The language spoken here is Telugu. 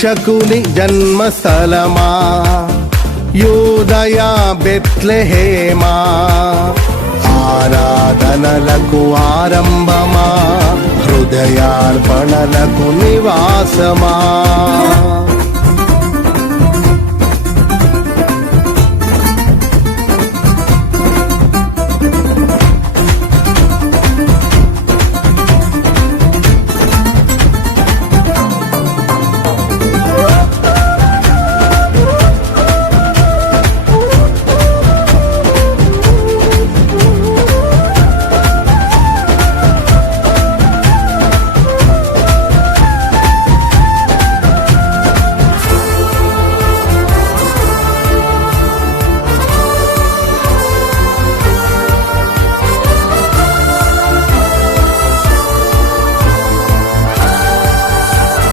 రక్షకుని జన్మస్థలమా? యోదయా బెత్లెహేమా? ఆరాధనలకు ఆరంభమా? హృదయార్పణలకు నివాసమా?